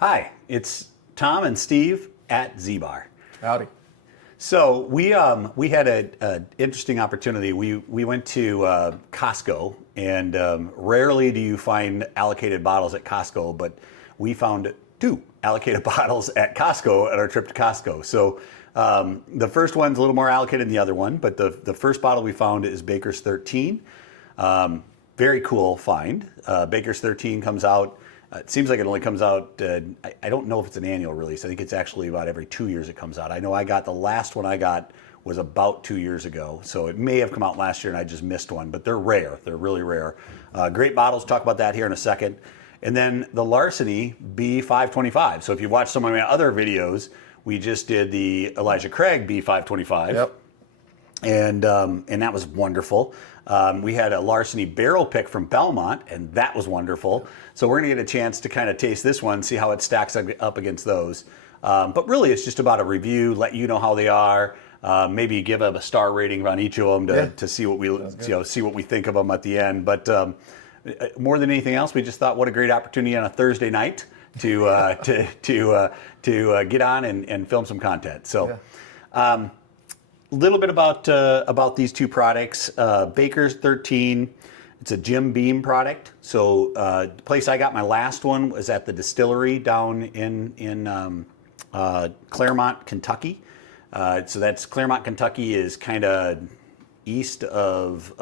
Hi, it's Tom and Steve at ZBar. Howdy. So we had an interesting opportunity. We went to Costco, and rarely do you find allocated bottles at Costco, but we found 2 allocated bottles at Costco at our trip to Costco. So the first one's a little more allocated than the other one, but the first bottle we found is Baker's 13. Very cool find. Baker's 13 comes out. It seems like it only comes out, I don't know if it's an annual release. I think it's actually about every 2 years it comes out. I know the last one I got was about 2 years ago. So it may have come out last year and I just missed one, but they're rare. They're really rare. Great bottles, talk about that here in a second. And then the Larceny B525. So if you've watched some of my other videos, we just did the Elijah Craig B525. Yep. And that was wonderful. We had a Larceny barrel pick from Belmont, and that was wonderful. So we're going to get a chance to kind of taste this one, see how it stacks up against those. But really, it's just about a review, let you know how they are. Maybe give them a star rating on each of them to see what we think of them at the end. But more than anything else, we just thought what a great opportunity on a Thursday night to get on and film some content. So. Yeah. Little bit about these 2 products. Baker's 13, it's a Jim Beam product. So the place I got my last one was at the distillery down in Claremont, Kentucky. So that's Claremont, Kentucky is kind of east of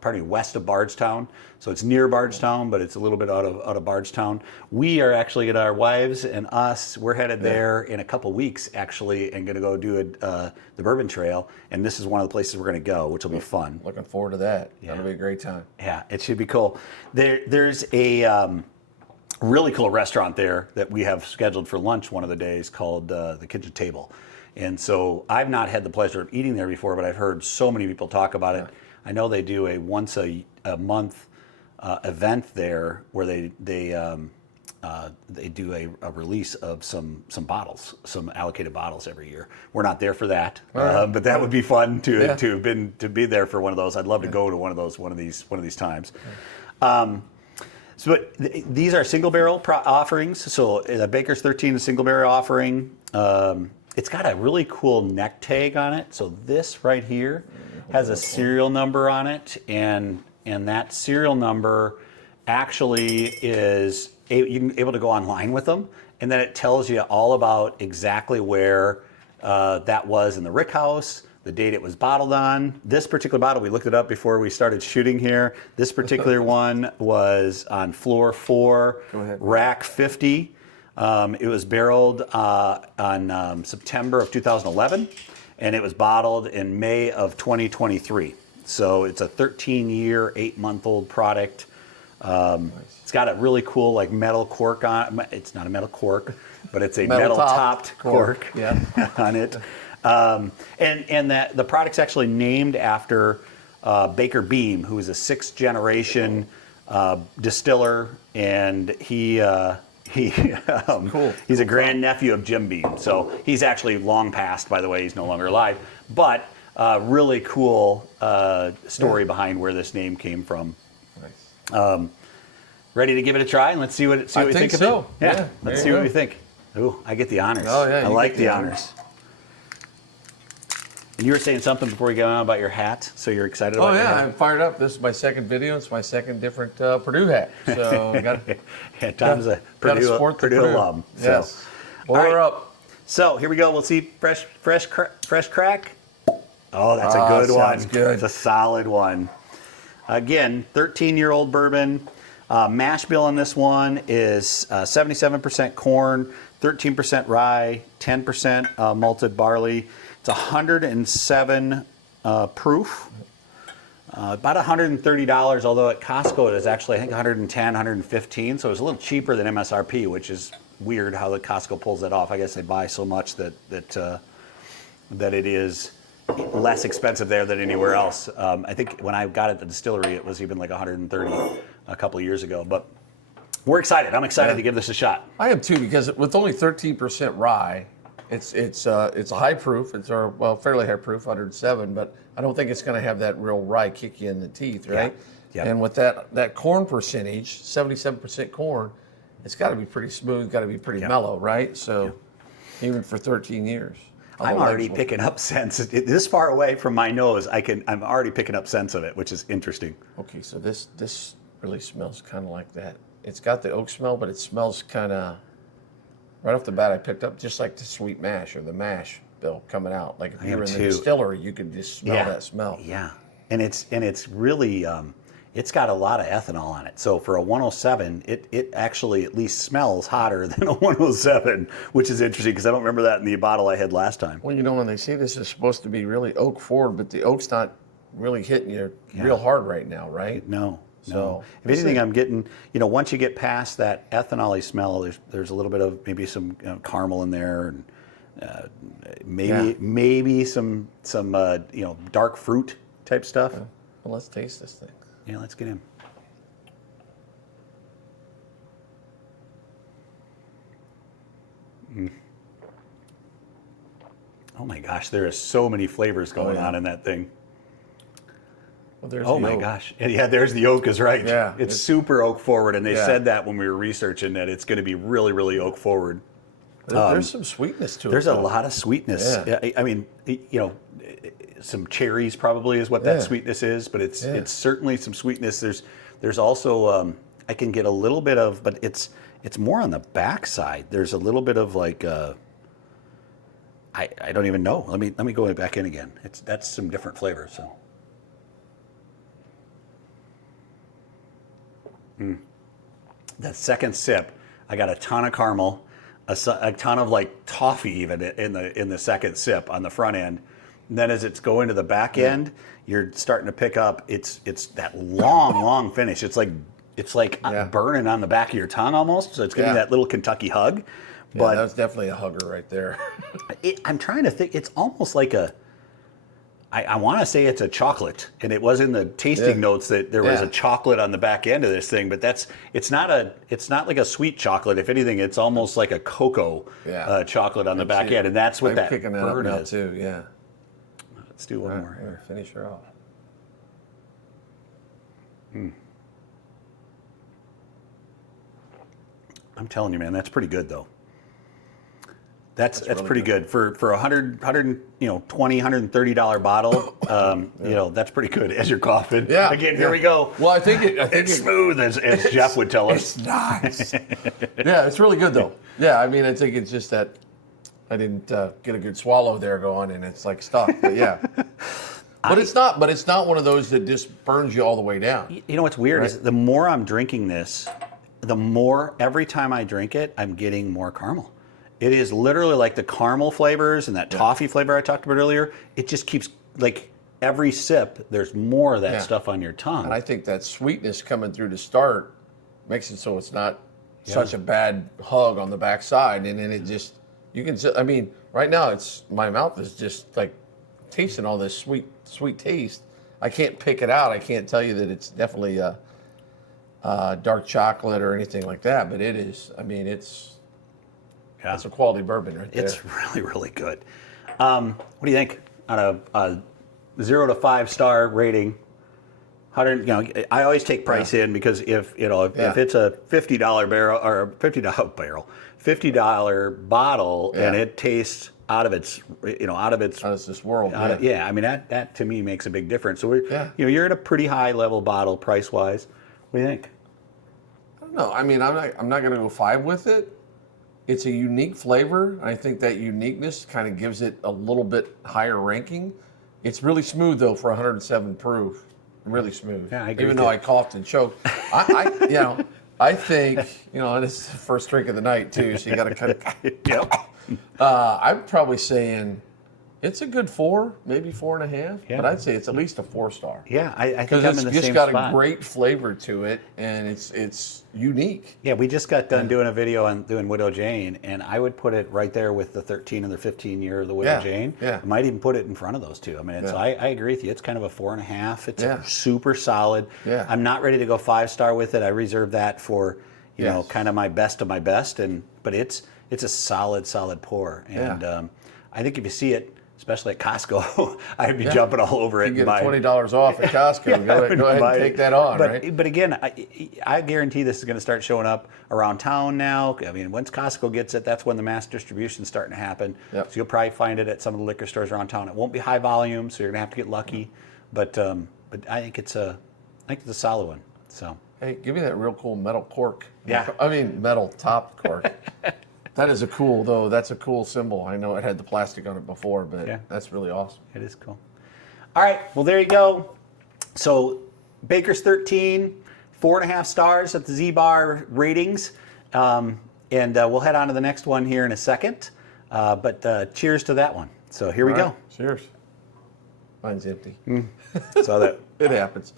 pardon me, west of Bardstown. So it's near Bardstown, but it's a little bit out of Bardstown. We are actually going to, our wives and us, we're headed there in a couple weeks actually, and going to go do the Bourbon Trail. And this is one of the places we're going to go, which will be fun. Looking forward to that. Yeah. That'll be a great time. Yeah, it should be cool. There's a really cool restaurant there that we have scheduled for lunch one of the days called the Kitchen Table. And so I've not had the pleasure of eating there before, but I've heard so many people talk about it. I know they do a once a month event there where they do a release of some bottles, some allocated bottles every year. We're not there for that, but that would be fun to be there for one of those. I'd love to go to one of these times. But these are single barrel offerings. So the Baker's 13 is a single barrel offering. It's got a really cool neck tag on it. So this right here has a serial number on it, and that serial number actually is able to go online with them, and then it tells you all about exactly where that was in the rick house, the date it was bottled on. This particular bottle, we looked it up before we started shooting here. This particular one was on floor 4, rack 50. It was barreled on September of 2011. And it was bottled in May of 2023. So it's a 13-year, 8-month-old product. It's got a really cool like metal cork on. It's not a metal cork, but it's a metal-topped cork on it. And that the product's actually named after Baker Beam, who is a 6th-generation distiller, and he's a grandnephew of Jim Beam. So he's actually long passed, by the way. He's no longer alive. But really cool story behind where this name came from. Nice. Ready to give it a try and let's see what we think of it? Yeah, let's see what we think. Ooh, I get the honors. Oh, yeah, I like the honors. And you were saying something before we got on about your hat, so you're excited about your hat? I'm fired up. This is my second video. It's my second different Purdue hat. So Tom's a Purdue alum. Yes. Well, we're up. So here we go. We'll see fresh crack. Oh, that's a good one. Good. It's a solid one. Again, 13-year-old bourbon. Mash bill on this one is 77% corn, 13% rye, 10% malted barley. It's 107 proof, about $130, although at Costco it is actually, I think, 110, 115, so it's a little cheaper than MSRP, which is weird how the Costco pulls that off. I guess they buy so much that it is less expensive there than anywhere else. I think when I got it at the distillery, it was even like 130 a couple of years ago, but we're excited. I'm excited to give this a shot. I am too, because with only 13% rye, it's a high proof. It's fairly high proof, 107. But I don't think it's going to have that real rye kick you in the teeth, right? Yeah. And with that corn percentage, 77% corn, it's got to be pretty smooth, got to be pretty mellow, right? So even for 13 years. I'm already picking up scents. This far away from my nose, I'm already picking up scents of it, which is interesting. Okay, so this really smells kind of like that. It's got the oak smell, but it smells kind of, right off the bat, I picked up just like the sweet mash or the mash bill coming out. Like if you were in the distillery, you could just smell that smell. Yeah, and it's really, it's got a lot of ethanol on it. So for a 107, it actually at least smells hotter than a 107, which is interesting because I don't remember that in the bottle I had last time. Well, when they say this is supposed to be really oak forward, but the oak's not really hitting you real hard right now, right? No. So if anything, I'm getting, once you get past that ethanol-y smell, there's a little bit of maybe some caramel in there, and maybe some dark fruit type stuff. Well, let's taste this thing. Yeah, let's get him. Oh my gosh, there are so many flavors going on in that thing. Well, there's oh my gosh. Yeah, there's the oak is right. Yeah. It's super oak forward, and they said that when we were researching that it's going to be really, really oak forward. There's some sweetness to it. There's a lot of sweetness. Yeah. I mean, some cherries probably is what that sweetness is, but it's certainly some sweetness. There's also I can get a little bit of, but it's more on the back side. There's a little bit of like I don't even know. Let me go back in again. That's some different flavors. So. That second sip, I got a ton of caramel, a ton of like toffee even in the second sip on the front end. And then as it's going to the back end, you're starting to pick up. It's that long finish. It's like burning on the back of your tongue almost. So it's giving that little Kentucky hug. But that's definitely a hugger right there. I'm trying to think. It's almost like I want to say it's a chocolate, and it was in the tasting notes that there was a chocolate on the back end of this thing, but it's not like a sweet chocolate. If anything, it's almost like a cocoa chocolate on the back end, and that's what that burn is. Too. Yeah. Let's do one more here. Finish her off. I'm telling you, man, that's pretty good though. That's really pretty good for a $120, $130 bottle. That's pretty good as you're coughing. Yeah. Again, here we go. Well, I think it's smooth as Jeff would tell us. It's nice. Yeah, it's really good though. Yeah, I mean, I think it's just that I didn't get a good swallow there going, and it's like stuck. But yeah. But it's not one of those that just burns you all the way down. You know what's weird is the more I'm drinking this, the more every time I drink it, I'm getting more caramel. It is literally like the caramel flavors and that toffee flavor I talked about earlier. It just keeps, like, every sip, there's more of that stuff on your tongue. And I think that sweetness coming through to start makes it so it's not such a bad hug on the backside. And then it just, you can, I mean, right now my mouth is just like tasting all this sweet taste. I can't pick it out. I can't tell you that it's definitely dark chocolate or anything like that, but it is, I mean, it's a quality bourbon right there. It's really, really good. What do you think on a 0 to 5 star rating? I always take price in because if it's a $50 barrel or $50 bottle and it tastes out of this world. I mean that to me makes a big difference. So you're at a pretty high level bottle price wise. What do you think? I don't know. I mean, I'm not going to go 5 with it. It's a unique flavor. I think that uniqueness kind of gives it a little bit higher ranking. It's really smooth though for 107 proof. Really smooth. Yeah, I agree. Even though I coughed and choked, I think and it's the first drink of the night too, so you got to cut it. Yep. I'm probably saying it's a good 4, maybe 4.5, but I'd say it's at least a 4-star. Yeah, I think I'm in the same spot. Because it's just got a great flavor to it, and it's unique. Yeah, we just got done doing a video on doing Widow Jane, and I would put it right there with the 13 and the 15 year of the Widow Jane. Yeah. I might even put it in front of those two. I mean, I agree with you. It's kind of a 4.5. It's super solid. Yeah. I'm not ready to go 5-star with it. I reserve that for kind of my best of my best, but it's a solid pour, and I think if you see it, especially at Costco, I'd be jumping all over it. You get and $20 off at Costco. Go ahead and take that on, right? But again, I guarantee this is going to start showing up around town now. I mean, once Costco gets it, that's when the mass distribution is starting to happen. Yep. So you'll probably find it at some of the liquor stores around town. It won't be high volume, so you're going to have to get lucky. But I think it's a solid one. So. Hey, give me that real cool metal cork. Yeah. I mean, metal top cork. That is that's a cool symbol. I know it had the plastic on it before, but that's really awesome. It is cool. All right, well, there you go. So Baker's 13, 4.5 stars at the ZBar ratings. And we'll head on to the next one here in a second. But cheers to that one. So here we go. Cheers. Mine's empty. So that It happens.